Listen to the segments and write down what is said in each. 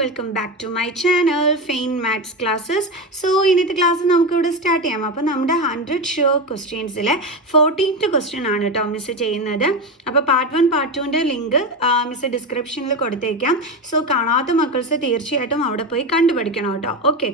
Welcome back to my channel fine maths classes. So ഇന്നത്തെ class നമുക്കിവിടെ start ചെയ്യാം. അപ്പോൾ നമ്മുടെ 100 ഷുവർ ക്വസ്റ്റ്യൻസിലെ 14th ക്വസ്റ്റ്യൻ ആണ് കേട്ടോ മിസ് ചെയ്യുന്നത്. അപ്പോൾ പാർട്ട് 1 പാർട്ട് 2ൻ്റെ ലിങ്ക് മിസ് ഡിസ്ക്രിപ്ഷനിൽ കൊടുത്തേക്കാം. സോ കാണാത്ത മക്കൾസ് തീർച്ചയായിട്ടും അവിടെ പോയി കണ്ടുപഠിക്കണം കേട്ടോ. ഓക്കെ,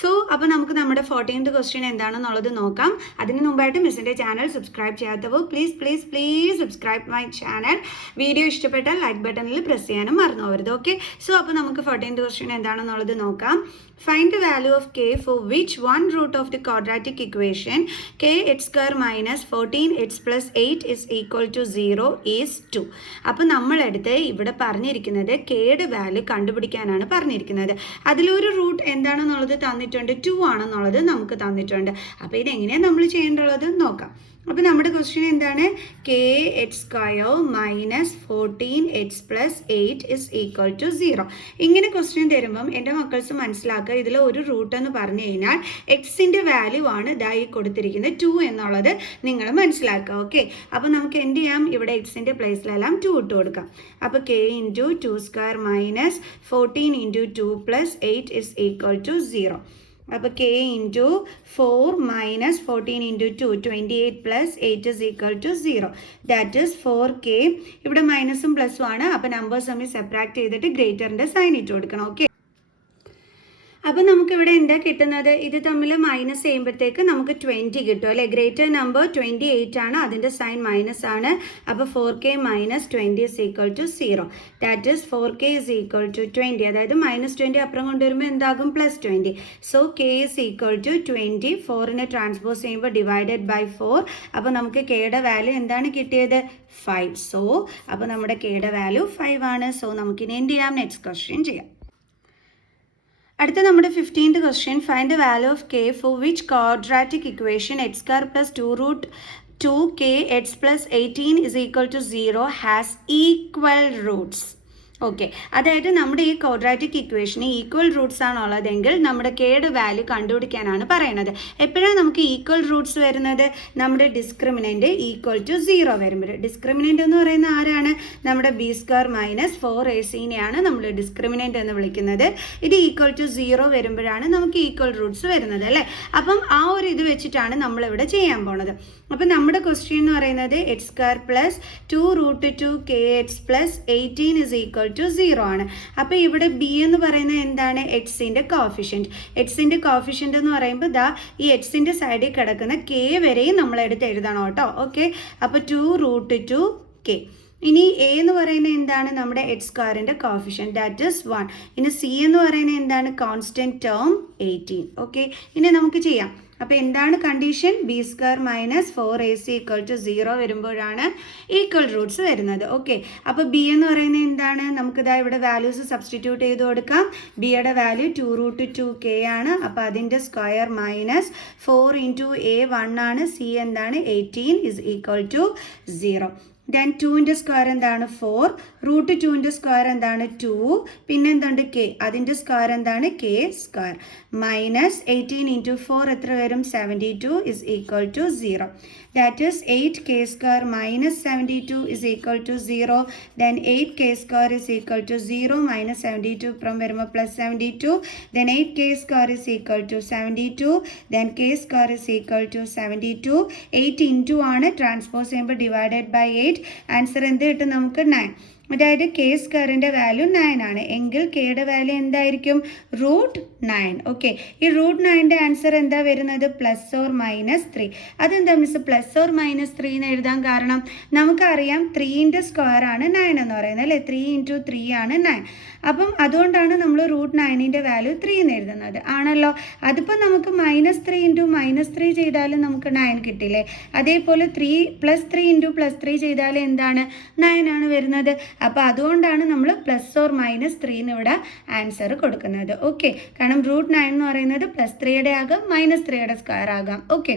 സോ അപ്പോൾ നമുക്ക് നമ്മുടെ 14th ക്വസ്റ്റ്യൻ എന്താണെന്നുള്ളത് നോക്കാം. അതിന് മുമ്പായിട്ട് മിസ്സിൻ്റെ ചാനൽ സബ്സ്ക്രൈബ് ചെയ്യാത്തവർ please subscribe my channel. Video ഇഷ്ടപ്പെട്ടാൽ ലൈക്ക് ബട്ടണിൽ പ്രസ് ചെയ്യാനും മറന്നു പോകരുത്. ഓക്കെ, സോ അപ്പോൾ നമുക്ക് 14th ക്വസ്റ്റ്യൻ എന്താണെന്നുള്ളത് നോക്കാം. Find the value of k for which one root of the quadratic equation kx square minus 14x plus 8 is equal to 0 is 2. അപ്പോൾ നമ്മളെടുത്ത് ഇവിടെ പറഞ്ഞിരിക്കുന്നത് കെയുടെ വാല്യൂ കണ്ടുപിടിക്കാനാണ് പറഞ്ഞിരിക്കുന്നത്. അതിലൊരു റൂട്ട് എന്താണെന്നുള്ളത് തന്നിട്ടുണ്ട്, 2 ആണെന്നുള്ളത് നമുക്ക് തന്നിട്ടുണ്ട്. അപ്പോൾ ഇതെങ്ങനെയാണ് നമ്മൾ ചെയ്യേണ്ടത് നോക്കാം. അപ്പോൾ നമ്മുടെ ക്വസ്റ്റ്യൻ എന്താണ്? K x square minus 14x plus 8 is equal to 0. ഇങ്ങനെ ക്വസ്റ്റ്യൻ തരുമ്പം എൻ്റെ മക്കൾസ് മനസ്സിലാക്കുക, ഇതിൽ ഒരു റൂട്ട് എന്ന് പറഞ്ഞു കഴിഞ്ഞാൽ എക്സിൻ്റെ വാല്യൂ ആണ് ഇതായി കൊടുത്തിരിക്കുന്നത് 2 എന്നുള്ളത് നിങ്ങൾ മനസ്സിലാക്കുക. ഓക്കെ, അപ്പോൾ നമുക്ക് എന്ത് ചെയ്യാം, ഇവിടെ എക്സിൻ്റെ പ്ലേസിലെല്ലാം 2 ഇട്ട് കൊടുക്കാം. അപ്പോൾ k into 2 square minus 14 into 2 plus 8 is equal to 0. അപ്പോൾ k into 4 minus 14 into 2 28 plus 8 is equal to 0. That is 4k. ഇവിടെ മൈനസും പ്ലസും ആണ്. അപ്പോൾ നമ്പേഴ്സ് തമ്മിൽ സെപ്പറേറ്റ് ചെയ്തിട്ട് ഗ്രേറ്ററിൻ്റെ സൈൻ ഇട്ട് കൊടുക്കണം. ഓക്കെ, അപ്പോൾ നമുക്കിവിടെ എന്താ കിട്ടുന്നത്? ഇത് തമ്മിൽ മൈനസ് ചെയ്യുമ്പോഴത്തേക്ക് നമുക്ക് 20 കിട്ടും അല്ലേ. ഗ്രേറ്റർ നമ്പർ 28 ആണ്, അതിൻ്റെ സൈൻ മൈനസ് ആണ്. അപ്പോൾ 4k minus 20 is equal to 0. That is 4k is equal to 20. അതായത് മൈനസ് 20 അപ്പുറം കൊണ്ടുവരുമ്പോൾ എന്താകും? Plus 20. So k is equal to 20. 4നെ ട്രാൻസ്പോസ് ചെയ്യുമ്പോൾ ഡിവൈഡഡ് ബൈ 4. അപ്പോൾ നമുക്ക് കെയുടെ വാല്യൂ എന്താണ് കിട്ടിയത്? 5. സോ അപ്പോൾ നമ്മുടെ കെയുടെ വാല്യൂ 5 ആണ്. സോ നമുക്കിനി എന്ത് ചെയ്യാം? നെക്സ്റ്റ് ക്വസ്റ്റ്യൻ ചെയ്യാം. അടുത്ത നമ്മുടെ 15th question. Find the value of k for which quadratic equation x square plus 2 root 2kx plus 18 is equal to 0 has equal roots. Okay, അതായത് നമ്മുടെ ഈ ക്വാഡ്രാറ്റിക് ഇക്വേഷന് ഈക്വൽ റൂട്ട്സ് ആണുള്ളതെങ്കിൽ നമ്മുടെ കെയുടെ വാല്യൂ കണ്ടുപിടിക്കാനാണ് പറയുന്നത്. എപ്പോഴാണ് നമുക്ക് ഈക്വൽ റൂട്ട്സ് വരുന്നത്? നമ്മുടെ ഡിസ്ക്രിമിനൻ്റ് ഈക്വൽ ടു 0 വരുമ്പോൾ. ഡിസ്ക്രിമിനൻ്റ് എന്ന് പറയുന്ന ആരാണ്? നമ്മുടെ ബി സ്ക്വയർ മൈനസ് 4ac നമ്മൾ ഡിസ്ക്രിമിനൻ്റ് എന്ന് വിളിക്കുന്നത്. ഇത് ഈക്വൽ ടു 0 വരുമ്പോഴാണ് നമുക്ക് ഈക്വൽ റൂട്ട്സ് വരുന്നത് അല്ലേ. അപ്പം ആ ഒരു ഇത് വെച്ചിട്ടാണ് നമ്മളിവിടെ ചെയ്യാൻ പോണത്. അപ്പം നമ്മുടെ ക്വസ്റ്റ്യൻ എന്ന് പറയുന്നത് x square plus 2 root 2kx plus 18 is equal to 0 ആണ്. അപ്പോൾ ഇവിടെ ബി എന്ന് പറയുന്നത് എന്താണ്? എക്സിൻ്റെ കോഫിഷ്യൻറ്റ്. എക്സിൻ്റെ കോഫിഷ്യൻ്റ് എന്ന് പറയുമ്പോൾ ദാ ഈ എക്സിൻ്റെ സൈഡിൽ കിടക്കുന്ന കെ വരെയും നമ്മളെടുത്ത് എഴുതണം കേട്ടോ. ഓക്കെ, അപ്പോൾ 2 റൂട്ട് 2k. ഇനി എ എന്ന് പറയുന്നത് എന്താണ്? നമ്മുടെ എക്സ് സ്ക്വയറിൻ്റെ കോഫിഷ്യൻറ്റ്, ദാറ്റ് ഈസ് 1. ഇനി സി എന്ന് പറയുന്നത് എന്താണ്? Constant term 18. ഓക്കെ, ഇനി നമുക്ക് ചെയ്യാം. അപ്പോൾ എന്താണ് condition? B square minus 4ac equal to 0 വരുമ്പോഴാണ് ഈക്വൽ റൂട്ട്സ് വരുന്നത്. ഓക്കെ, അപ്പോൾ ബി എന്ന് പറയുന്നത് എന്താണ്? നമുക്കിതാ ഇവിടെ വാല്യൂസ് സബ്സ്റ്റിറ്റ്യൂട്ട് ചെയ്ത് കൊടുക്കാം. ബിയുടെ വാല്യൂ 2 റൂട്ട് 2k ആണ്. അപ്പോൾ അതിൻ്റെ സ്ക്വയർ മൈനസ് 4 ഇൻറ്റു a 1 ആണ്. സി എന്താണ്? 18 ഇസ് ഈക്വൽ ടു 0. ദെൻ 2ൻ്റെ സ്ക്വയർ എന്താണ്? 4. റൂട്ട് 2ൻ്റെ സ്ക്വയർ എന്താണ്? 2. പിന്നെ എന്തുണ്ട്? കെ. അതിൻ്റെ സ്ക്വയർ എന്താണ്? കെ സ്ക്വയർ മൈനസ് 18 ഇൻറ്റു 4 എത്ര വരും? 72 is equal to 0. That is 8k square minus 72 is equal to 0. Then 8k square is equal to 0 minus 72 ഇപ്പുറം വരുമ്പോൾ plus 72. Then 8k square is equal to 72. Then k square is equal to 72. 8 into ആണ്, transpose ചെയ്യുമ്പോൾ divided by 8. Answer എന്ത് കിട്ടും നമുക്ക്? 9. അതായത് K സ്ക്വയറിൻ്റെ value 9 ആണ്. എങ്കിൽ കെയുടെ വാല്യൂ എന്തായിരിക്കും? റൂട്ട് 9. ഓക്കെ, ഈ റൂട്ട് 9ൻ്റെ ആൻസർ എന്താ വരുന്നത്? Plus or minus 3. അതെന്താ മിസ് പ്ലസ് ഓർ മൈനസ് 3 എന്ന് എഴുതാൻ കാരണം? നമുക്കറിയാം 3ൻ്റെ സ്ക്വയർ ആണ് 9 എന്ന് പറയുന്നത് അല്ലേ. 3 ഇൻറ്റു 3 ആണ് 9. അപ്പം അതുകൊണ്ടാണ് നമ്മൾ റൂട്ട് 9ൻ്റെ വാല്യൂ 3 എന്ന് എഴുതുന്നത് ആണല്ലോ. അതിപ്പോൾ നമുക്ക് മൈനസ് 3 ഇൻറ്റു മൈനസ് 3 ചെയ്താലും നമുക്ക് 9 കിട്ടില്ലേ. അതേപോലെ 3 പ്ലസ് 3 ഇൻറ്റു പ്ലസ് 3 ചെയ്താൽ എന്താണ്? 9 ആണ് വരുന്നത്. അപ്പോൾ അതുകൊണ്ടാണ് നമ്മൾ പ്ലസ് ഓർ മൈനസ് 3 ഇവിടെ ആൻസർ കൊടുക്കുന്നത്. ഓക്കെ, കാരണം റൂട്ട് 9 എന്ന് പറയുന്നത് പ്ലസ് 3യുടെ ആകാം മൈനസ് 3യുടെ സ്ക്വയർ ആകാം. ഓക്കെ,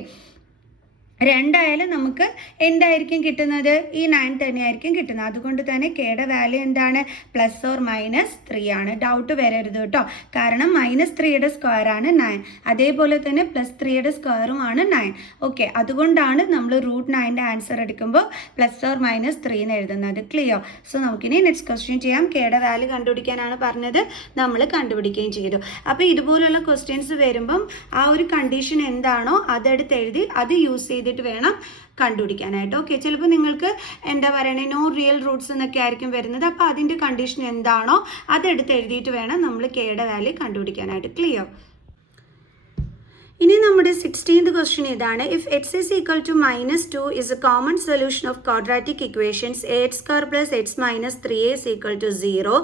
രണ്ടായാലും നമുക്ക് എന്തായിരിക്കും കിട്ടുന്നത്? ഈ 9 തന്നെയായിരിക്കും കിട്ടുന്നത്. അതുകൊണ്ട് തന്നെ കെയുടെ വാല്യൂ എന്താണ്? +or-3 ആണ്. ഡൗട്ട് വരരുത് കേട്ടോ, കാരണം -3യുടെ സ്ക്വയറാണ് 9, അതേപോലെ തന്നെ +3യുടെ സ്ക്വയറുമാണ് 9. ഓക്കെ, അതുകൊണ്ടാണ് നമ്മൾ √9ൻ്റെ ആൻസർ എടുക്കുമ്പോൾ +or-3 എന്ന് എഴുതുന്നത്. ക്ലിയർ? സോ നമുക്കിനി നെക്സ്റ്റ് ക്വസ്റ്റ്യൻ ചെയ്യാം. കെയുടെ വാല്യൂ കണ്ടുപിടിക്കാനാണ് പറഞ്ഞത്, നമ്മൾ കണ്ടുപിടിക്കുകയും ചെയ്തു. അപ്പോൾ ഇതുപോലുള്ള ക്വസ്റ്റ്യൻസ് വരുമ്പം ആ ഒരു കണ്ടീഷൻ എന്താണോ അതെടുത്ത് എഴുതി അത് യൂസ് ചെയ്തിട്ട് വേണം കണ്ടുപിടിക്കാനായിട്ട്. ഓക്കെ, ചിലപ്പോൾ നിങ്ങൾക്ക് എന്താ പറയണേ നോ റിയൽ റൂട്ട്സ് എന്നൊക്കെ ആയിരിക്കും വരുന്നത്. അപ്പോൾ അതിൻ്റെ കണ്ടീഷൻ എന്താണോ അതെടുത്ത് എഴുതിയിട്ട് വേണം നമ്മൾ കെയുടെ വാല്യൂ കണ്ടുപിടിക്കാനായിട്ട്. ക്ലിയർ? ഇനി നമ്മുടെ 16th ക്വസ്റ്റ്യൻ ഇതാണ്. If x is equal to -2 is a common solution of quadratic equations ax² + x - 3a is equal to 0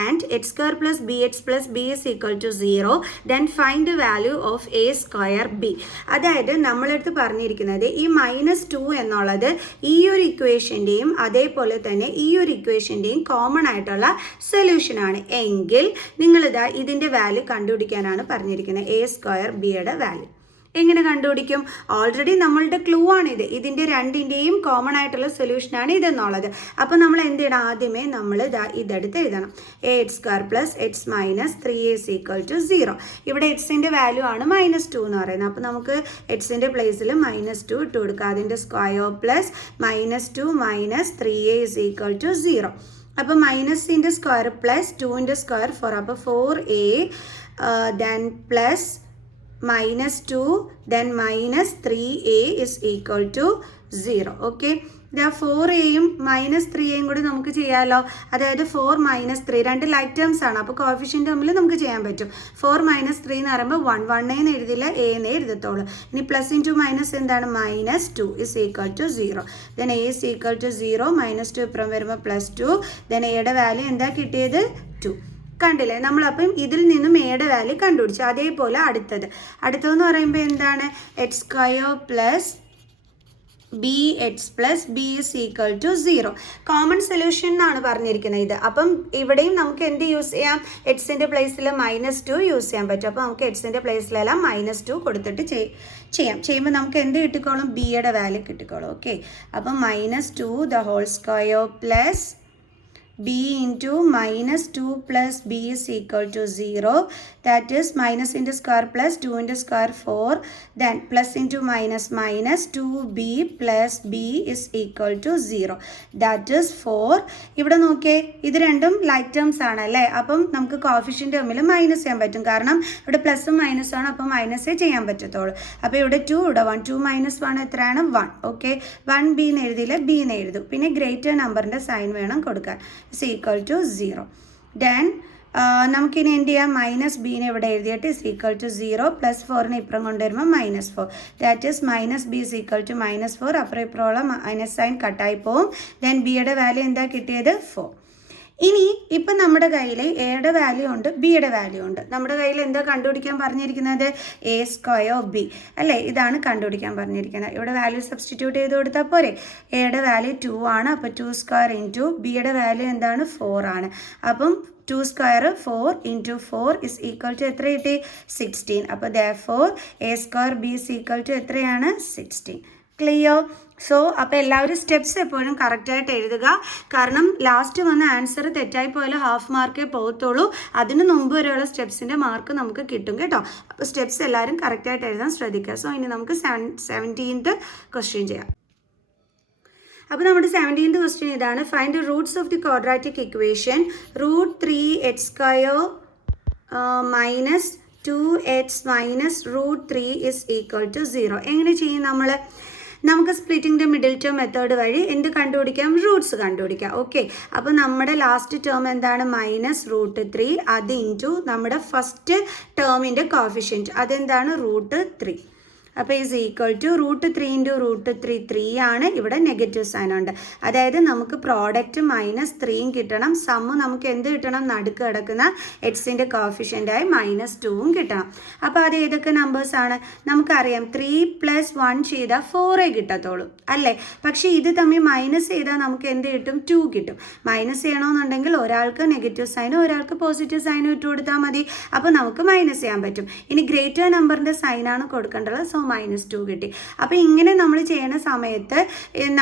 and x² + bx + b is equal to 0, then find the value of a² b. അതായത് നമ്മളടുത്ത് പറഞ്ഞിരിക്കുന്നത് ഈ -2 എന്നുള്ളത് ഈ ഒരു ഇക്വേഷൻ്റെയും അതേപോലെ തന്നെ ഈ ഒരു ഇക്വേഷൻ്റെയും കോമൺ ആയിട്ടുള്ള സൊല്യൂഷനാണ് എങ്കിൽ നിങ്ങളിതാ ഇതിൻ്റെ വാല്യൂ കണ്ടുപിടിക്കാനാണ് പറഞ്ഞിരിക്കുന്നത്, a² bയുടെ വാല്യൂ. എങ്ങനെ കണ്ടുപിടിക്കും? ഓൾറെഡി നമ്മളുടെ ക്ലൂ ആണിത്, ഇതിൻ്റെ രണ്ടിൻ്റെയും കോമൺ ആയിട്ടുള്ള സൊല്യൂഷനാണ് ഇതെന്നുള്ളത്. അപ്പോൾ നമ്മൾ എന്ത് ചെയ്യണം? ആദ്യമേ നമ്മൾ ഇതെടുത്ത് എഴുതണം. ax² + x - 3a is equal to 0. ഇവിടെ എക്സിൻ്റെ വാല്യൂ ആണ് -2 എന്ന് പറയുന്നത്. അപ്പോൾ നമുക്ക് എക്സിൻ്റെ പ്ലേസിൽ -2 ഇട്ട് കൊടുക്കുക. അതിൻ്റെ square plus -2 - 3a is equal to 0. അപ്പോൾ മൈനസിൻ്റെ സ്ക്വയർ പ്ലസ് 2ൻ്റെ സ്ക്വയർ 4. അപ്പോൾ 4a then plus -2 then -3a is equal to 0. Okay, 4aയും -3aയും കൂടി നമുക്ക് ചെയ്യാമല്ലോ. അതായത് 4 - 3 രണ്ട് ലൈക്ക് ടേംസ് ആണ്. അപ്പോൾ കോഫിഷ്യൻ്റ് തമ്മിൽ നമുക്ക് ചെയ്യാൻ പറ്റും. 4 - 3 എന്ന് പറയുമ്പോൾ 1 എന്ന് എഴുതില്ല, a എന്നേ എഴുതത്തുള്ളൂ. ഇനി പ്ലസ് ഇൻറ്റു മൈനസ് എന്താണ്? -2 is equal to 0. then a is equal to 0, -2 ഇപ്പുറം വരുമ്പോൾ +2, then എയുടെ വാല്യൂ എന്താ കിട്ടിയത്? 2. കണ്ടില്ലേ? നമ്മളപ്പം ഇതിൽ നിന്നും എയുടെ വാല്യൂ കണ്ടുപിടിച്ചു. അതേപോലെ അടുത്തതെന്ന് പറയുമ്പോൾ എന്താണ്? x² + bx + b is equal to 0. Common solution എന്നാണ് പറഞ്ഞിരിക്കുന്നത് ഇത്. അപ്പം ഇവിടെയും നമുക്ക് എന്ത് യൂസ് ചെയ്യാം? എക്സിൻ്റെ പ്ലേസിൽ -2 യൂസ് ചെയ്യാൻ പറ്റും. അപ്പോൾ നമുക്ക് എക്സിൻ്റെ പ്ലേസിലെല്ലാം -2 കൊടുത്തിട്ട് ചെയ്യുമ്പോൾ നമുക്ക് എന്ത് കിട്ടിക്കോളും? ബിയുടെ വാല്യൂ കിട്ടിക്കോളും. ഓക്കെ, അപ്പം -2 the whole square plus b into -2 plus b is equal to 0. That is minus into square plus 2 into square 4. Then plus into minus minus 2b plus b is equal to 0. That is 4. ഇവിടെ നോക്കിയേ, ഇത് രണ്ടും like terms ആണ് അല്ലേ? അപ്പം നമുക്ക് coefficient തമ്മിൽ minus ചെയ്യാൻ പറ്റും, കാരണം ഇവിടെ പ്ലസും മൈനസും ആണ്. അപ്പം മൈനസേ ചെയ്യാൻ പറ്റത്തുള്ളൂ. അപ്പോൾ ഇവിടെ 2, ഇവിടെ 1. 2 - 1 എത്രയാണ്? 1. ഓക്കെ, 1b എന്ന് എഴുതിയില്ല, b എന്ന് എഴുതും. പിന്നെ ഗ്രേറ്റർ നമ്പറിൻ്റെ സൈൻ വേണം കൊടുക്കാൻ. is equal to 0. then നമുക്കിനി എന്ത് ചെയ്യാം? -b ഇവിടെ എഴുതിയിട്ട് is equal to 0 +4 ഇപ്പുറം കൊണ്ടുവരുമ്പോൾ -4. That is -b is equal to -4. അപ്പുറം ഇപ്പുറമുള്ള മൈനസ് സൈൻ കട്ടായി പോവും. ദെൻ ബിയുടെ വാല്യൂ എന്താ കിട്ടിയത്? 4. ഇനി ഇപ്പം നമ്മുടെ കയ്യിൽ എയുടെ വാല്യൂ ഉണ്ട്, ബിയുടെ വാല്യൂ ഉണ്ട്. നമ്മുടെ കയ്യിൽ എന്താ കണ്ടുപിടിക്കാൻ പറഞ്ഞിരിക്കുന്നത്? a² b അല്ലേ? ഇതാണ് കണ്ടുപിടിക്കാൻ പറഞ്ഞിരിക്കുന്നത്. ഇവിടെ വാല്യൂ സബ്സ്റ്റിറ്റ്യൂട്ട് ചെയ്ത് കൊടുത്താൽ പോരെ? എയുടെ വാല്യൂ 2 ആണ്. അപ്പോൾ 2² ഇൻറ്റു ബിയുടെ വാല്യൂ എന്താണ്? 4 ആണ്. അപ്പം 2² 4 into 4 is equal to എത്ര കിട്ടി? 16. അപ്പോൾ therefore a² b is equal to എത്രയാണ്? 16. ക്ലിയർ? സോ അപ്പോൾ എല്ലാവരും സ്റ്റെപ്സ് എപ്പോഴും കറക്റ്റായിട്ട് എഴുതുക, കാരണം ലാസ്റ്റ് വന്ന ആൻസർ തെറ്റായി പോയാലും ഹാഫ് മാർക്കേ പോകത്തുള്ളൂ. അതിന് മുമ്പ് വരെയുള്ള സ്റ്റെപ്സിൻ്റെ മാർക്ക് നമുക്ക് കിട്ടും കേട്ടോ. അപ്പോൾ സ്റ്റെപ്സ് എല്ലാവരും കറക്റ്റായിട്ട് എഴുതാൻ ശ്രദ്ധിക്കുക. സോ ഇനി നമുക്ക് 17th ക്വസ്റ്റ്യൻ ചെയ്യാം. അപ്പോൾ നമ്മുടെ 17th ക്വസ്റ്റ്യൻ ഇതാണ്. Find the Roots of the quadratic equation √3x² - 2x - √3 is equal to 0. എങ്ങനെ ചെയ്യും നമ്മൾ? നമുക്ക് splitting the middle term method വഴി എന്ത് കണ്ടുപിടിക്കാം? റൂട്ട്സ് കണ്ടുപിടിക്കാം. ഓക്കെ, അപ്പോൾ നമ്മുടെ ലാസ്റ്റ് ടേം എന്താണ്? -√3. അത് ഇൻറ്റു നമ്മുടെ ഫസ്റ്റ് ടേമിൻ്റെ കോഫിഷ്യൻറ്റ് അതെന്താണ്? √3. അപ്പോൾ ഈസ് ഈക്വൽ ടു √3 ഇൻറ്റു √3 3 ആണ്. ഇവിടെ നെഗറ്റീവ് സൈൻ ഉണ്ട്. അതായത് നമുക്ക് പ്രോഡക്റ്റ് -3 കിട്ടണം, സമ്മ് നമുക്ക് എന്ത് കിട്ടണം? നടുക്ക് കിടക്കുന്ന എക്സിൻ്റെ കോഫിഷ്യൻ്റായി -2 കിട്ടണം. അപ്പോൾ അത് ഏതൊക്കെ നമ്പേഴ്സാണ്? നമുക്കറിയാം 3 + 1 ചെയ്താൽ 4 കിട്ടത്തുള്ളൂ അല്ലേ? പക്ഷേ ഇത് തമ്മിൽ മൈനസ് ചെയ്താൽ നമുക്ക് എന്ത് കിട്ടും? 2 കിട്ടും. മൈനസ് ചെയ്യണമെന്നുണ്ടെങ്കിൽ ഒരാൾക്ക് നെഗറ്റീവ് സൈനും ഒരാൾക്ക് പോസിറ്റീവ് സൈനും ഇട്ട് കൊടുത്താൽ മതി. അപ്പോൾ നമുക്ക് മൈനസ് ചെയ്യാൻ പറ്റും. ഇനി ഗ്രേറ്റർ നമ്പറിൻ്റെ സൈനാണ് കൊടുക്കേണ്ടത്. സോ -2 കിട്ടി. അപ്പോൾ ഇങ്ങനെ നമ്മൾ ചെയ്യുന്ന സമയത്ത്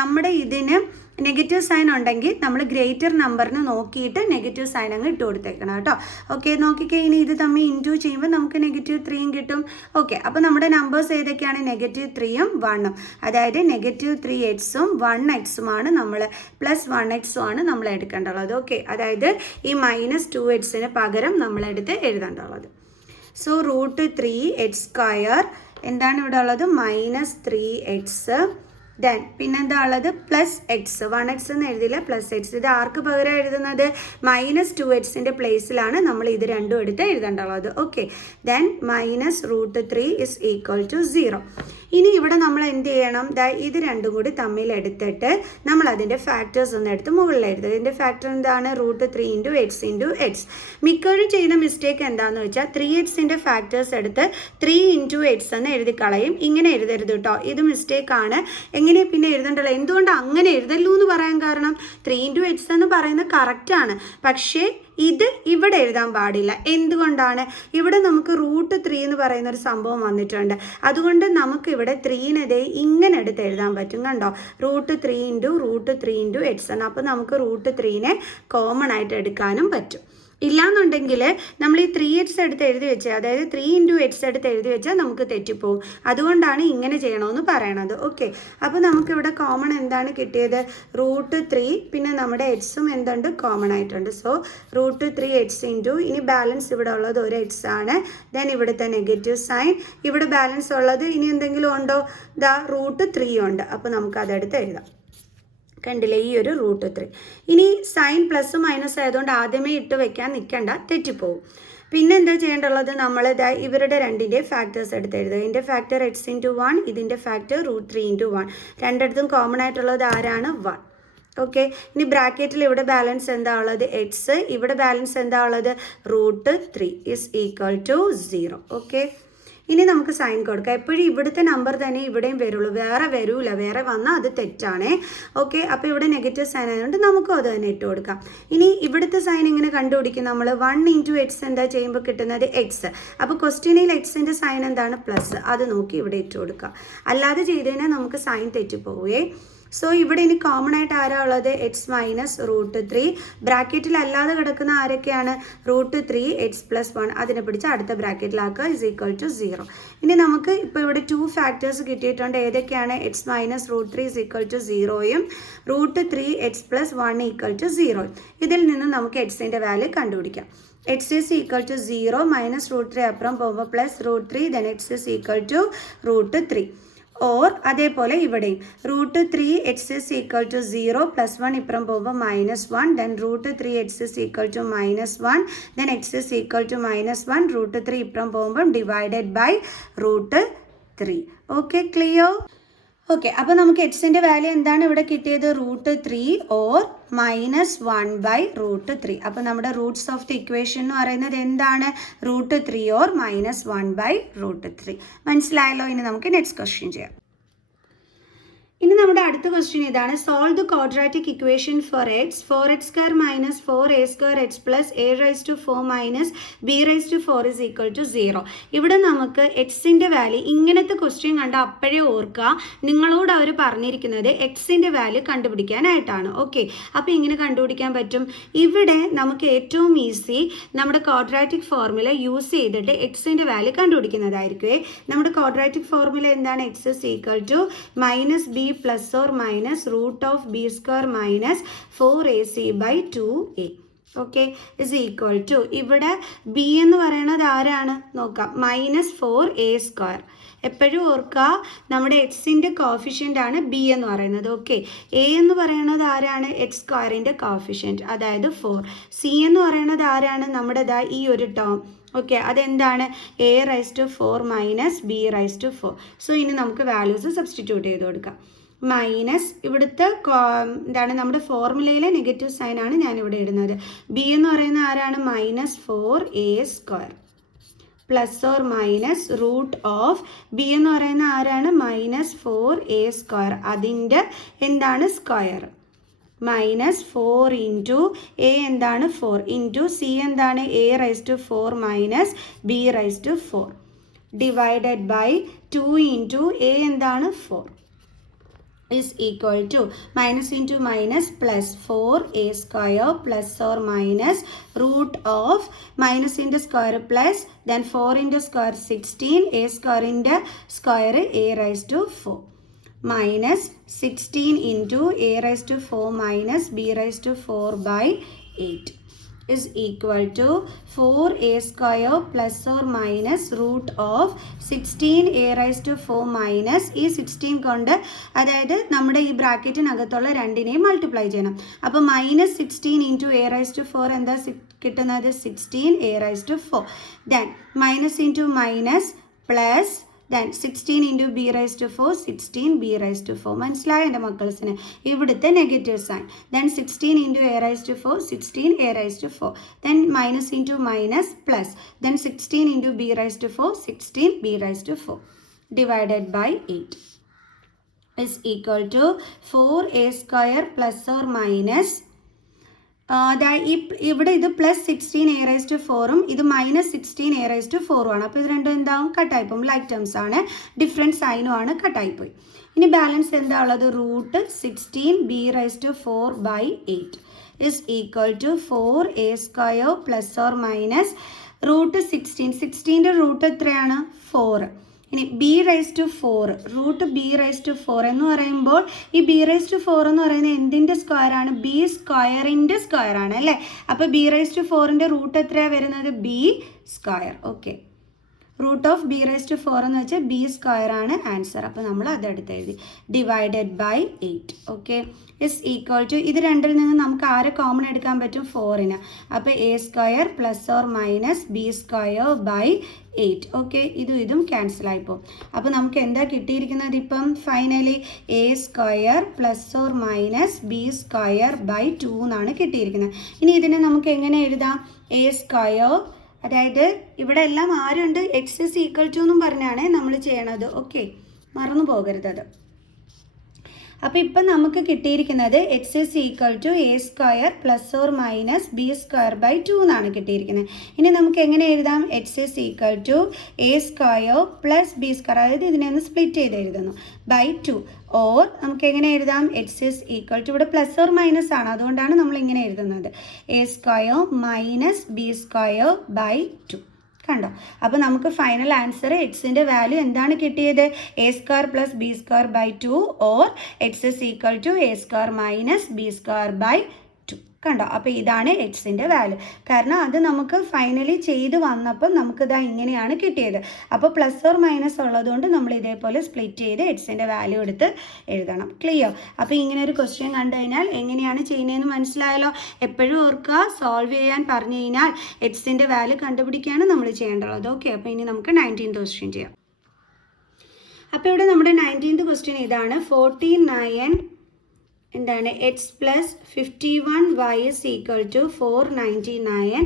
നമ്മുടെ ഇതിന് നെഗറ്റീവ് സൈൻ ഉണ്ടെങ്കിൽ നമ്മൾ ഗ്രേറ്റർ നമ്പറിന് നോക്കിയിട്ട് നെഗറ്റീവ് സൈൻ അങ്ങ് ഇട്ട് കൊടുത്തേക്കണം കേട്ടോ. ഓക്കെ, നോക്കിക്കേ, ഇനി ഇത് തമ്മിൽ ഇൻറ്റു ചെയ്യുമ്പോൾ നമുക്ക് -3 കിട്ടും. ഓക്കെ, അപ്പോൾ നമ്മുടെ നമ്പേഴ്സ് ഏതൊക്കെയാണ്? -3ഉം 1ഉം. അതായത് -3x-ഉം 1x-ഉമാണ് നമ്മൾ, +1x-ഉമാണ് നമ്മൾ എടുക്കേണ്ടുള്ളത്. ഓക്കെ, അതായത് ഈ -2x-ന് പകരം നമ്മളെടുത്ത് എഴുതേണ്ടുള്ളത്. സോ √3x² എന്താണ് ഇവിടെ ഉള്ളത്? -3x. ദെൻ പിന്നെന്താ ഉള്ളത്? +x. 1x എന്ന് എഴുതിയില്ല, +x. ഇത് ആർക്ക് പകരം എഴുതുന്നത്? -2x-ൻ്റെ പ്ലേസിലാണ് നമ്മൾ ഇത് രണ്ടും എടുത്ത് എഴുതേണ്ടുള്ളത്. Okay, then -√3 = 0. ഇനി ഇവിടെ നമ്മൾ എന്ത് ചെയ്യണം? ഇത് രണ്ടും കൂടി തമ്മിൽ എടുത്തിട്ട് നമ്മൾ അതിൻ്റെ ഫാക്ടേഴ്സ് ഒന്ന് എടുത്ത് മുകളിൽ എഴുതുക. ഇതിൻ്റെ ഫാക്ടർ എന്താണ്? √3 × x × x. മിക്കവരും ചെയ്യുന്ന മിസ്റ്റേക്ക് എന്താണെന്ന് വെച്ചാൽ 3x-ൻ്റെ ഫാക്ടേഴ്സ് എടുത്ത് 3 × x എന്ന് എഴുതി കളയും. ഇങ്ങനെ എഴുതരുത് കേട്ടോ, ഇത് മിസ്റ്റേക്കാണ്. എങ്ങനെ പിന്നെ എഴുതേണ്ടല്ലോ? എന്തുകൊണ്ട് അങ്ങനെ എഴുതല്ലൂ എന്ന് പറയാൻ കാരണം 3 × x എന്ന് പറയുന്നത് കറക്റ്റാണ്, പക്ഷേ ഇത് ഇവിടെ എഴുതാൻ പാടില്ല. എന്തുകൊണ്ടാണ്? ഇവിടെ നമുക്ക് √3 എന്ന് പറയുന്ന ഒരു സംഭവം വന്നിട്ടുണ്ട്. അതുകൊണ്ട് നമുക്ക് ഇവിടെ 3-നെ ഇങ്ങനെ എടുത്ത് എഴുതാൻ പറ്റും. കണ്ടോ? √3 × √3 × x ആണ്. അപ്പോൾ നമുക്ക് √3-നെ കോമൺ ആയിട്ട് എടുക്കാനും പറ്റും. ഇല്ലാന്നുണ്ടെങ്കിൽ നമ്മൾ ഈ 3x എടുത്ത് എഴുതി വെച്ചാൽ, അതായത് 3 × x എടുത്ത് എഴുതി വെച്ചാൽ നമുക്ക് തെറ്റിപ്പോവും. അതുകൊണ്ടാണ് ഇങ്ങനെ ചെയ്യണമെന്ന് പറയണത്. ഓക്കെ, അപ്പോൾ നമുക്കിവിടെ കോമൺ എന്താണ് കിട്ടിയത്? √3, പിന്നെ നമ്മുടെ എക്സും എന്തുണ്ട്? കോമൺ ആയിട്ടുണ്ട്. സോ √3x ഇനി ബാലൻസ് ഇവിടെ ഉള്ളത് ഒരു x ആണ്. ദെൻ ഇവിടുത്തെ നെഗറ്റീവ് സൈൻ, ഇവിടെ ബാലൻസ് ഉള്ളത് ഇനി എന്തെങ്കിലും ഉണ്ടോ? √3 ഉണ്ട്. അപ്പോൾ നമുക്ക് അതെടുത്ത് എഴുതാം. കണ്ടില്ലേ, ഈ ഒരു √3. ഇനി സൈൻ പ്ലസ് മൈനസ് ആയതുകൊണ്ട് ആദ്യമേ ഇട്ട് വെക്കാൻ നിൽക്കണ്ട, തെറ്റിപ്പോവും. പിന്നെ എന്താ ചെയ്യേണ്ടുള്ളത്? നമ്മൾ ഇവരുടെ രണ്ടിൻ്റെ ഫാക്ടേഴ്സ് എടുത്ത് എഴുതുക. ഇതിൻ്റെ ഫാക്ടർ x × 1, ഇതിൻ്റെ ഫാക്ടർ √3 × 1. രണ്ടിടത്തും കോമൺ ആയിട്ടുള്ളത് ആരാണ്? 1. ഓക്കെ, ഇനി ബ്രാക്കറ്റിൽ ഇവിടെ ബാലൻസ് എന്താ ഉള്ളത്? x. ഇവിടെ ബാലൻസ് എന്താ ഉള്ളത്? √3 = 0. ഓക്കെ, ഇനി നമുക്ക് സൈൻ കൊടുക്കാം. എപ്പോഴും ഇവിടുത്തെ നമ്പർ തന്നെ ഇവിടെയും വരുള്ളൂ, വേറെ വരൂല. വേറെ വന്നാൽ അത് തെറ്റാണേ. ഓക്കെ, അപ്പോൾ ഇവിടെ നെഗറ്റീവ് സൈൻ ആയതുകൊണ്ട് നമുക്കും അത് തന്നെ ഇട്ട് കൊടുക്കാം. ഇനി ഇവിടുത്തെ സൈൻ എങ്ങനെ കണ്ടുപിടിക്കും? നമ്മൾ 1 × x എന്താ ചെയ്യുമ്പോൾ കിട്ടുന്നത്? x. അപ്പോൾ ക്വസ്റ്റ്യനിൽ എക്സിൻ്റെ സൈൻ എന്താണ്? പ്ലസ്. അത് നോക്കി ഇവിടെ ഇട്ട് കൊടുക്കുക. അല്ലാതെ ചെയ്ത് കഴിഞ്ഞാൽ നമുക്ക് സൈൻ തെറ്റിപ്പോവേ. സോ ഇവിടെ ഇനി കോമൺ ആയിട്ട് ആരാ ഉള്ളത്? x - √3. ബ്രാക്കറ്റിൽ അല്ലാതെ കിടക്കുന്ന ആരൊക്കെയാണ്? √3 x + 1. അതിനെ പിടിച്ച് അടുത്ത ബ്രാക്കറ്റിലാക്കുക = 0. ഇനി നമുക്ക് ഇപ്പോൾ ഇവിടെ 2 ഫാക്ടേഴ്സ് കിട്ടിയിട്ടുണ്ട്. ഏതൊക്കെയാണ്? x - √3 = 0യും √3 x + 1 = 0. ഇതിൽ നിന്ന് നമുക്ക് എക്സിൻ്റെ വാല്യൂ കണ്ടുപിടിക്കാം. x = 0 -√3 അപ്പുറം പോകുമ്പോൾ +√3, then x = √3. ഓർ അതേപോലെ ഇവിടെയും √3 x = 0 +1 ഇപ്പുറം പോകുമ്പോൾ -1, then √3 x = -1, then x = -1, √3 ഇപ്പുറം പോകുമ്പോൾ /√3. Okay, clear? ഓക്കെ, അപ്പോൾ നമുക്ക് എക്സിൻ്റെ വാല്യൂ എന്താണ് ഇവിടെ കിട്ടിയത്? √3 ഓർ -1/√3. അപ്പോൾ നമ്മുടെ റൂട്ട്സ് ഓഫ് ദി ഇക്വേഷൻ എന്ന് പറയുന്നത് എന്താണ്? √3 ഓർ -1/√3. മനസ്സിലായല്ലോ? ഇനി നമുക്ക് നെക്സ്റ്റ് ക്വസ്റ്റ്യൻ ചെയ്യാം. ഇനി നമ്മുടെ അടുത്ത ക്വസ്റ്റ്യൻ ഇതാണ്. Solve the quadratic equation for x, 4x² - 4a² x + a⁴ - b⁴ = 0. ഇവിടെ നമുക്ക് എക്സിൻ്റെ വാല്യൂ, ഇങ്ങനത്തെ ക്വസ്റ്റ്യൻ കണ്ട അപ്പോഴേ ഓർക്കുക, നിങ്ങളോട് അവർ പറഞ്ഞിരിക്കുന്നത് എക്സിൻ്റെ വാല്യൂ കണ്ടുപിടിക്കാനായിട്ടാണ്. ഓക്കെ, അപ്പോൾ ഇങ്ങനെ കണ്ടുപിടിക്കാൻ പറ്റും. ഇവിടെ നമുക്ക് ഏറ്റവും ഈസി നമ്മുടെ ക്വാഡ്രാറ്റിക് ഫോർമുല യൂസ് ചെയ്തിട്ട് എക്സിൻ്റെ വാല്യൂ കണ്ടുപിടിക്കുന്നതായിരിക്കുമേ. നമ്മുടെ ക്വാഡ്രാറ്റിക് ഫോർമുല എന്താണ്? x = -b ± √b² - 4ac/2a. Okay, = ഇവിടെ b എന്ന് പറയുന്നത് ആരാണ്? നോക്കാം, -4a². എപ്പോഴും ഓർക്കുക, നമ്മുടെ എക്സിൻ്റെ കോഫിഷ്യൻ്റ് ആണ് b എന്ന് പറയുന്നത്. ഓക്കെ, a എന്ന് പറയുന്നത് ആരാണ്? x² കോഫിഷ്യൻ്റ്, അതായത് 4. c എന്ന് പറയുന്നത് ആരാണ്? നമ്മുടെ ഈ ഒരു ടേം. ഓക്കെ, അതെന്താണ്? a⁴ - b⁴. സോ ഇനി നമുക്ക് വാല്യൂസ് സബ്സ്റ്റിറ്റ്യൂട്ട് ചെയ്ത് കൊടുക്കാം. മൈനസ് ഇവിടുത്തെ എന്താണ്? നമ്മുടെ ഫോർമുലയിലെ നെഗറ്റീവ് സൈൻ ആണ് ഞാനിവിടെ ഇടുന്നത്. b എന്ന് പറയുന്ന ആരാണ്? -4a² ± √b എന്ന് പറയുന്ന ആരാണ്? -4a². അതിൻ്റെ എന്താണ്? സ്ക്വയർ. -4 × a എന്താണ്? 4 × c എന്താണ്? a⁴ - b⁴. Divided by 2 into A എന്താണ് 4 is equal to minus into minus plus 4a square plus or minus root of minus into square plus then 4 into square 16 a square into square a raised to 4 minus 16 into a raised to 4 minus b raised to 4 by 8 is equal to 4a square plus or minus root of 16 a raised to 4 minus ഈ 16 കൊണ്ട് അതായത് നമ്മുടെ ഈ ബ്രാക്കറ്റിനകത്തുള്ള രണ്ടിനെയും multiply ചെയ്യണം. അപ്പോൾ minus 16 into a raise to 4 എന്താ കിട്ടുന്നത് 16 a raised to 4 then minus into minus plus then 16 into b raised to 4 16 b raised to 4 മനസ്സിലായ എൻ്റെ മക്കൾസിന് ഇവിടുത്തെ negative sign then 16 into a raised to 4 16 a raised to 4 then minus into minus plus then 16 into b raised to 4 16 b raised to 4 divided by 8 is equal to 4a square plus or minus ഇവിടെ ഇത് plus 16 a raise to 4ഉം ഇത് minus 16 a raise to 4ഉം ആണ്. അപ്പോൾ ഇത് രണ്ടും എന്താവും കട്ടായിപ്പോവും. ലൈക്ക് ടേംസ് ആണ്, ഡിഫറെൻറ്റ് സൈനും ആണ്, കട്ടായിപ്പോയി. ഇനി ബാലൻസ് എന്താ ഉള്ളത് root 16 b raise to 4 by 8 is equal to 4a square plus or minus root 16ൻ്റെ റൂട്ട് എത്രയാണ് 4. ഇനി b raise to 4 root b raise to 4 എന്ന് പറയുമ്പോൾ ഈ ബി റൈസ് ടു 4 എന്ന് പറയുന്നത് എന്തിൻ്റെ സ്ക്വയറാണ് ബി സ്ക്വയറിൻ്റെ സ്ക്വയറാണ് അല്ലേ. അപ്പോൾ ബി റൈസ് ടു 4ൻ്റെ റൂട്ട് എത്രയാണ് വരുന്നത് b square. Okay root of b raise to 4 എന്ന് വെച്ചാൽ ബി സ്ക്വയർ ആണ് ആൻസർ. അപ്പോൾ നമ്മൾ അതെടുത്ത് എഴുതി divided by 8 okay is equal to ഇത് രണ്ടിൽ നിന്ന് നമുക്ക് ആരെ കോമൺ എടുക്കാൻ പറ്റും 4ന്. അപ്പോൾ a square plus or minus b square by 8 okay ഇതും ക്യാൻസൽ ആയിപ്പോൾ. അപ്പോൾ നമുക്ക് എന്താ കിട്ടിയിരിക്കുന്നത് ഇപ്പം finally a square plus or minus b square by 2 എന്നാണ് കിട്ടിയിരിക്കുന്നത്. ഇനി ഇതിനെ നമുക്ക് എങ്ങനെ എഴുതാം എ സ്ക്വയർ അതായത് ഇവിടെ എല്ലാം ആരുണ്ട് എക്സ് ഇസ് ഈക്വൽ ടു എന്നും പറഞ്ഞാണ് നമ്മൾ ചെയ്യണത്. ഓക്കെ മറന്നു പോകരുത്. അപ്പോൾ ഇപ്പം നമുക്ക് കിട്ടിയിരിക്കുന്നത് x is equal to a square plus or minus b square by 2 എന്നാണ് കിട്ടിയിരിക്കുന്നത്. ഇനി നമുക്ക് എങ്ങനെ എഴുതാം x is equal to a square plus b square അതായത് ഇതിനെ ഒന്ന് സ്പ്ലിറ്റ് ചെയ്ത് എഴുതുന്നു ബൈ 2 ഓർ നമുക്ക് എങ്ങനെ എഴുതാം എക്സ് ഇസ് ഈക്വൽ ടു ഇവിടെ പ്ലസ് ഓർ മൈനസ് ആണ് അതുകൊണ്ടാണ് നമ്മൾ ഇങ്ങനെ എഴുതുന്നത് a square minus b square by 2 കണ്ടോ. അപ്പോൾ നമുക്ക് ഫൈനൽ ആൻസർ എക്സിൻ്റെ വാല്യൂ എന്താണ് കിട്ടിയത് a square plus b square by 2 or x is equal to a square minus b square by 2 കണ്ടോ. അപ്പോൾ ഇതാണ് എക്സിൻ്റെ വാല്യൂ കാരണം അത് നമുക്ക് ഫൈനലി ചെയ്ത് വന്നപ്പോൾ നമുക്കിതാ ഇങ്ങനെയാണ് കിട്ടിയത്. അപ്പോൾ പ്ലസ് ഓർ മൈനസ് ഉള്ളതുകൊണ്ട് നമ്മൾ ഇതേപോലെ സ്പ്ലിറ്റ് ചെയ്ത് എക്സിൻ്റെ വാല്യൂ എടുത്ത് എഴുതണം. ക്ലിയർ. അപ്പോൾ ഇങ്ങനെ ഒരു ക്വസ്റ്റ്യൻ കണ്ടു കഴിഞ്ഞാൽ എങ്ങനെയാണ് ചെയ്യുന്നതെന്ന് മനസ്സിലായല്ലോ. എപ്പോഴും ഓർക്കുക സോൾവ് ചെയ്യാൻ പറഞ്ഞു കഴിഞ്ഞാൽ എക്സിൻ്റെ വാല്യൂ കണ്ടുപിടിക്കുകയാണ് നമ്മൾ ചെയ്യേണ്ടത്. ഓക്കെ അപ്പോൾ ഇനി നമുക്ക് 19th ക്വസ്റ്റ്യൻ ചെയ്യാം. അപ്പോൾ ഇവിടെ നമ്മുടെ 19th ക്വസ്റ്റ്യൻ ഇതാണ് 49 എന്താണ് x plus 51y is equal to 499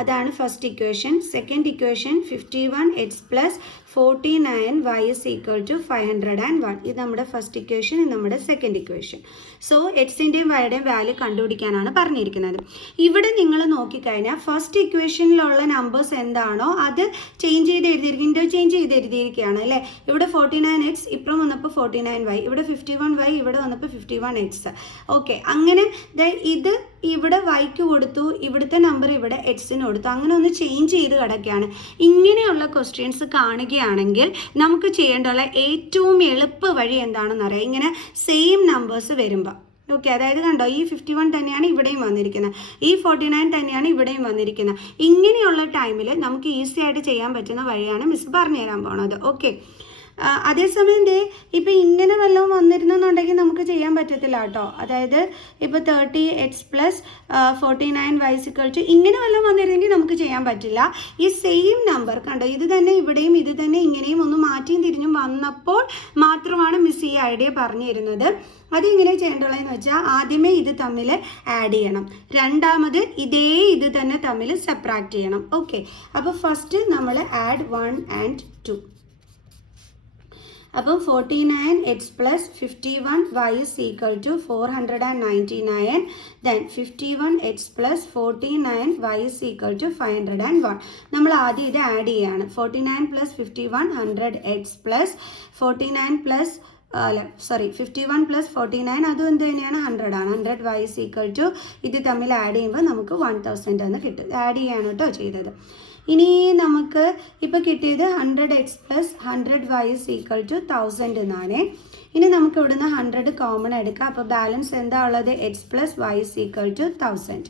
അതാണ് first equation. Second equation 51x plus 49y is equal to 501 ഇത് നമ്മുടെ ഫസ്റ്റ് ഇക്വേഷൻ ഇത് നമ്മുടെ സെക്കൻഡ് ഇക്വേഷൻ. സോ എക്സിൻ്റെയും വൈയുടെയും വാല്യൂ കണ്ടുപിടിക്കാനാണ് പറഞ്ഞിരിക്കുന്നത്. ഇവിടെ നിങ്ങൾ നോക്കിക്കഴിഞ്ഞാൽ ഫസ്റ്റ് ഇക്വേഷനിലുള്ള നമ്പേഴ്സ് എന്താണോ അത് ചേഞ്ച് ചെയ്ത് എഴുതിയിരിക്കും ഇൻ്റർചേഞ്ച് ചെയ്ത് എഴുതിയിരിക്കുകയാണ് അല്ലേ. ഇവിടെ 49x ഇപ്പുറം വന്നപ്പോൾ 49y ഇവിടെ 51y ഇവിടെ വന്നപ്പോൾ 51x. ഓക്കെ അങ്ങനെ ഇത് ഇവിടെ വൈക്ക് കൊടുത്തു ഇവിടുത്തെ നമ്പർ ഇവിടെ എക്സിന് കൊടുത്തു അങ്ങനെ ഒന്ന് ചേഞ്ച് ചെയ്ത് കിടക്കുകയാണ്. ഇങ്ങനെയുള്ള ക്വസ്റ്റ്യൻസ് കാണുകയാണെങ്കിൽ നമുക്ക് ചെയ്യേണ്ടുള്ള ഏറ്റവും എളുപ്പ വഴി എന്താണെന്ന് അറിയാം ഇങ്ങനെ സെയിം നമ്പേഴ്സ് വരുമ്പോൾ. ഓക്കെ അതായത് കണ്ടോ ഈ 51 തന്നെയാണ് ഇവിടെയും വന്നിരിക്കുന്നത് ഈ 49 തന്നെയാണ് ഇവിടെയും വന്നിരിക്കുന്നത്. ഇങ്ങനെയുള്ള ടൈമിൽ നമുക്ക് ഈസി ആയിട്ട് ചെയ്യാൻ പറ്റുന്ന വഴിയാണ് മിസ് പറഞ്ഞു തരാൻ പോണത്. ഓക്കെ അതേസമയം ഇപ്പം ഇങ്ങനെ വല്ലതും വന്നിരുന്നെന്നുണ്ടെങ്കിൽ നമുക്ക് ചെയ്യാൻ പറ്റത്തില്ല കേട്ടോ. അതായത് ഇപ്പോൾ 30x plus 49y equal to ഇങ്ങനെ വല്ലതും വന്നിരുന്നെങ്കിൽ നമുക്ക് ചെയ്യാൻ പറ്റില്ല. ഈ സെയിം നമ്പർ കണ്ടോ ഇത് തന്നെ ഇവിടെയും ഇത് തന്നെ ഇങ്ങനെയും ഒന്ന് മാറ്റിയും തിരിഞ്ഞും വന്നപ്പോൾ മാത്രമാണ് മിസ് ഈ ഐഡിയ പറഞ്ഞു തരുന്നത്. അതെങ്ങനെ ചെയ്യേണ്ടതെന്ന് വെച്ചാൽ ആദ്യമേ ഇത് തമ്മിൽ ആഡ് ചെയ്യണം രണ്ടാമത് ഇത് തന്നെ തമ്മിൽ സെപ്പറേറ്റ് ചെയ്യണം. ഓക്കെ അപ്പോൾ ഫസ്റ്റ് നമ്മൾ ആഡ് 1 and 2 അപ്പം 49x plus 51y is equal to 499. Then 51x plus 49y is equal to 501. നമ്മൾ ആദ്യം ഇത് ആഡ് ചെയ്യാണ്. 49 plus 51 100x plus 49 plus 51 plus 49 അതും എന്ത് തന്നെയാണ് 100 ആണ്. 100y is equal to ഇത് തമ്മിൽ ആഡ് ചെയ്യുമ്പോൾ നമുക്ക് 1000 എന്ന് കിട്ടും. ആഡ് ചെയ്യാണ് കേട്ടോ ചെയ്തത്. ഇനി നമുക്ക് ഇപ്പോൾ കിട്ടിയത് 100x plus 100y is equal to 1000 എന്നാണ്. ഇനി നമുക്ക് ഇവിടുന്ന് 100 കോമൺ എടുക്കാം. അപ്പോൾ ബാലൻസ് എന്താ ഉള്ളത്? x plus y is equal to 1000.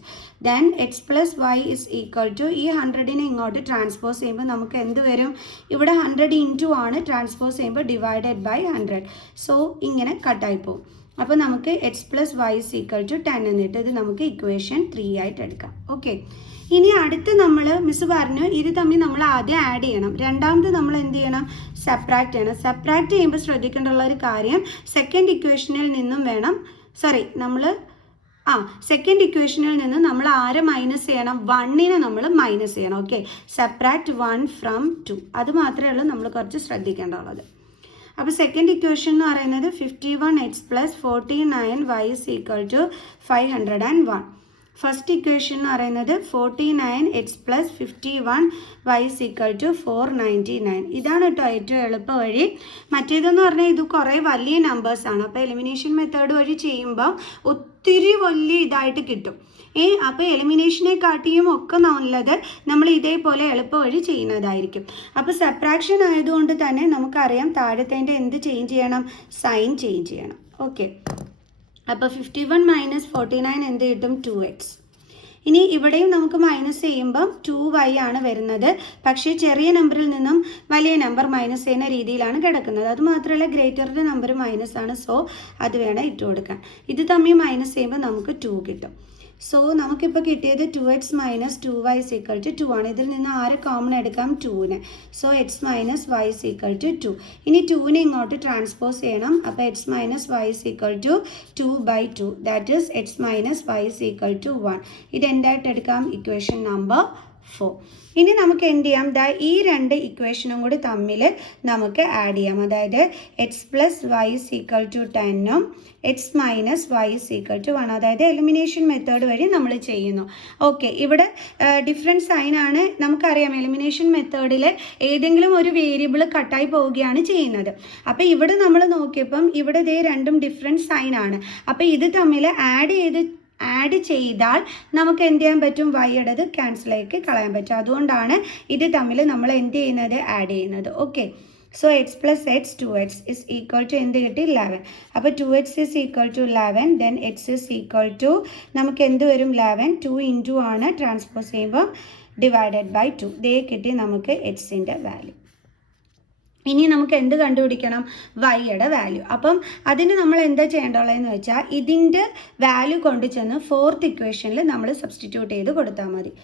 Then x plus y is equal to ഈ 100നെ ഇങ്ങോട്ട് ട്രാൻസ്പോസ് ചെയ്യുമ്പോൾ നമുക്ക് എന്ത് വരും? ഇവിടെ 100 ഇൻറ്റു ആണ്, ട്രാൻസ്പോസ് ചെയ്യുമ്പോൾ ഡിവൈഡഡ് ബൈ 100. സോ ഇങ്ങനെ കട്ടായി പോകും. അപ്പോൾ നമുക്ക് x plus y is equal to 10 എന്നിട്ട് ഇത് നമുക്ക് ഇക്വേഷൻ 3 ആയിട്ട് എടുക്കാം. ഓക്കെ, ഇനി അടുത്ത് നമ്മൾ മിസ് പറഞ്ഞു ഇത് തമ്മിൽ നമ്മൾ ആദ്യം ആഡ് ചെയ്യണം. രണ്ടാമത് നമ്മൾ എന്ത് ചെയ്യണം? സബ്ട്രാക്ട് ചെയ്യണം. സബ്ട്രാക്ട് ചെയ്യുമ്പോൾ ശ്രദ്ധിക്കേണ്ടുള്ള ഒരു കാര്യം സെക്കൻഡ് ഇക്വേഷനിൽ നിന്നും വേണം സെക്കൻഡ് ഇക്വേഷനിൽ നിന്ന് നമ്മൾ ആരെ മൈനസ് ചെയ്യണം? 1നെ നമ്മൾ മൈനസ് ചെയ്യണം. Okay, subtract 1 from 2. അത് മാത്രമേ ഉള്ളൂ നമ്മൾ കുറച്ച് ശ്രദ്ധിക്കേണ്ടുള്ളത്. അപ്പോൾ സെക്കൻഡ് ഇക്വേഷൻ എന്ന് പറയുന്നത് 51x plus 49y is equal to 501. First equation എന്ന് പറയുന്നത് 49x plus 51y is equal to 499. ഇതാണ് കേട്ടോ ഏറ്റവും എളുപ്പ വഴി. മറ്റേതെന്ന് പറഞ്ഞാൽ ഇത് കുറേ വലിയ നമ്പേഴ്സാണ്. അപ്പോൾ എലിമിനേഷൻ മെത്തേഡ് വഴി ചെയ്യുമ്പോൾ ഒത്തിരി വലിയ ഇതായിട്ട് കിട്ടും. അപ്പോൾ എലിമിനേഷനെ കാട്ടിയും ഒക്കെ നല്ലത് നമ്മൾ ഇതേപോലെ എളുപ്പ വഴി ചെയ്യുന്നതായിരിക്കും. അപ്പോൾ സബ്ട്രാക്ഷൻ ആയതുകൊണ്ട് തന്നെ നമുക്കറിയാം താഴത്തേൻ്റെ എന്ത് ചേഞ്ച് ചെയ്യണം? സൈൻ ചേഞ്ച് ചെയ്യണം. ഓക്കെ, അപ്പോൾ 51 മൈനസ് 49 എന്ത് കിട്ടും? 2x. ഇനി ഇവിടെയും നമുക്ക് മൈനസ് ചെയ്യുമ്പം 2y ആണ് വരുന്നത്. പക്ഷേ ചെറിയ നമ്പറിൽ നിന്നും വലിയ നമ്പർ മൈനസ് ചെയ്യുന്ന രീതിയിലാണ് കിടക്കുന്നത്. അതുമാത്രമല്ല ഗ്രേറ്ററിൻ്റെ നമ്പർ മൈനസ് ആണ്. സോ അത് വേണം ഇട്ട് കൊടുക്കാൻ. ഇത് തമ്മിൽ മൈനസ് ചെയ്യുമ്പോൾ നമുക്ക് 2 കിട്ടും. സോ നമുക്കിപ്പോൾ കിട്ടിയത് 2x minus 2y is equal to 2 ആണ്. ഇതിൽ നിന്ന് ആരെ കോമൺ എടുക്കാം? 2നെ. So x minus y is equal to 2. ഇനി 2നെ ഇങ്ങോട്ട് ട്രാൻസ്പോസ് ചെയ്യണം. അപ്പോൾ x minus y is equal to 2/2. That is x minus y is equal to 1. ഇതെന്തായിട്ട് എടുക്കാം? Equation number 4. ഇനി നമുക്ക് എന്ത് ചെയ്യാം? ഈ രണ്ട് ഇക്വേഷനും കൂടി തമ്മിൽ നമുക്ക് ആഡ് ചെയ്യാം. അതായത് x plus y is equal to 10ഉം x minus y is equal to 1. അതായത് എലിമിനേഷൻ മെത്തേഡ് വഴി നമ്മൾ ചെയ്യുന്നു. ഓക്കെ, ഇവിടെ ഡിഫറെൻറ്റ് സൈനാണ്. നമുക്കറിയാം എലിമിനേഷൻ മെത്തേഡിൽ ഏതെങ്കിലും ഒരു വേരിയബിൾ കട്ടായി പോവുകയാണ് ചെയ്യുന്നത്. അപ്പോൾ ഇവിടെ നമ്മൾ നോക്കിയപ്പം ഇവിടെ ഇതേ രണ്ടും ഡിഫറെൻറ്റ് സൈനാണ്. അപ്പോൾ ഇത് തമ്മിൽ ആഡ് ചെയ്താൽ നമുക്ക് എന്ത് ചെയ്യാൻ പറ്റും? വൈയുടേത് ക്യാൻസലാക്കി കളയാൻ പറ്റും. അതുകൊണ്ടാണ് ഇത് തമ്മിൽ നമ്മൾ എന്ത് ചെയ്യുന്നത്? ആഡ് ചെയ്യുന്നത്. Okay, so x plus x 2x is equal to എന്ത് കിട്ടി? 11. അപ്പോൾ 2x is equal to 11. Then x is equal to നമുക്ക് എന്ത് വരും? 11. 2 ഇൻറ്റു ആണ്, ട്രാൻസ്പോസ് ചെയ്യുമ്പോൾ ഡിവൈഡഡ് ബൈ 2. ദേ കിട്ടി നമുക്ക് എക്സിൻ്റെ വാല്യൂ. ഇനി നമുക്ക് എന്ത് കണ്ടുപിടിക്കണം? വൈയുടെ വാല്യൂ. അപ്പം അതിന് നമ്മൾ എന്താ ചെയ്യേണ്ടതെന്ന് വെച്ചാൽ ഇതിൻ്റെ വാല്യൂ കൊണ്ട് ചെന്ന് ഫോർത്ത് ഇക്വേഷനിൽ നമ്മൾ സബ്സ്റ്റിറ്റ്യൂട്ട് ചെയ്ത് കൊടുത്താൽ മതി.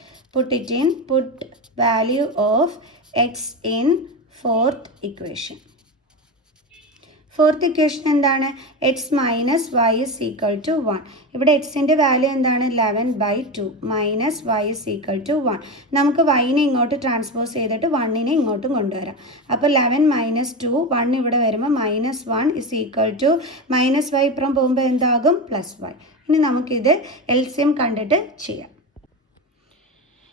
Put value of x in fourth equation. Fourth equation എന്താണ്? X minus y is equal to 1. ഇവിടെ എക്സിൻ്റെ വാല്യൂ എന്താണ്? 11/2 minus y is equal to 1. നമുക്ക് വൈനെ ഇങ്ങോട്ട് ട്രാൻസ്പോസ് ചെയ്തിട്ട് 1നെ ഇങ്ങോട്ടും കൊണ്ടുവരാം. അപ്പോൾ 11 മൈനസ് 2, 1 ഇവിടെ വരുമ്പോൾ -1 is equal to minus y ഇപ്പുറം പോകുമ്പോൾ എന്താകും? +y. ഇനി നമുക്കിത് എൽസിയം കണ്ടിട്ട് ചെയ്യാം.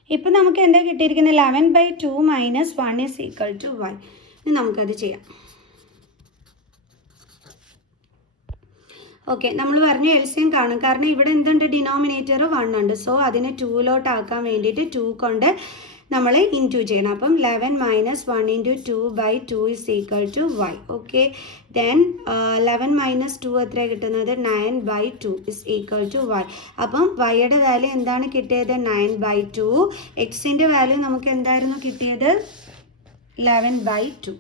ഇപ്പം നമുക്ക് എന്താ കിട്ടിയിരിക്കുന്നത്? 11/2 minus 1 is equal to y. ഇനി നമുക്കത് ചെയ്യാം. ഓക്കെ, നമ്മൾ പറഞ്ഞു എൽസിയം കാണും. കാരണം ഇവിടെ എന്തുണ്ട്? ഡിനോമിനേറ്റർ 1 ഉണ്ട്. സോ അതിനെ 2ലോട്ട് ആക്കാൻ വേണ്ടിയിട്ട് 2 കൊണ്ട് നമ്മൾ ഇൻറ്റു ചെയ്യണം. അപ്പം 11 minus 1 into 2/2 is equal to y. Okay, then 11 minus 2 എത്ര കിട്ടുന്നത്? 9/2 ഇസ് ഈക്വൽ ടു y. അപ്പം വൈയുടെ വാല്യൂ എന്താണ് കിട്ടിയത്? 9/2. എക്സിൻ്റെ വാല്യൂ നമുക്ക് എന്തായിരുന്നു കിട്ടിയത്? 11/2.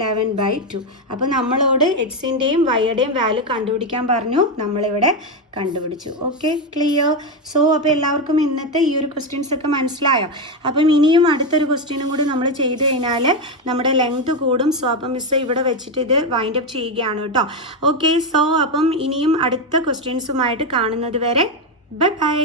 11/2. അപ്പോൾ നമ്മളോട് എക്സിൻ്റെയും വൈയുടെയും വാല്യൂ കണ്ടുപിടിക്കാൻ പറഞ്ഞു. നമ്മളിവിടെ കണ്ടുപിടിച്ചു. Okay, clear? സോ അപ്പോൾ എല്ലാവർക്കും ഇന്നത്തെ ഈ ഒരു ക്വസ്റ്റ്യൻസ് ഒക്കെ മനസ്സിലായോ? അപ്പം ഇനിയും അടുത്തൊരു ക്വസ്റ്റ്യനും കൂടി നമ്മൾ ചെയ്ത് കഴിഞ്ഞാൽ നമ്മുടെ ലെങ്ത് കൂടും. സോ അപ്പം മിസ് ഇവിടെ വെച്ചിട്ട് ഇത് വൈൻഡ് അപ്പ് ചെയ്യുകയാണ് കേട്ടോ. ഓക്കെ, സോ അപ്പം ഇനിയും അടുത്ത ക്വസ്റ്റ്യൻസുമായിട്ട് കാണുന്നത് വരെ ബൈ ബൈ.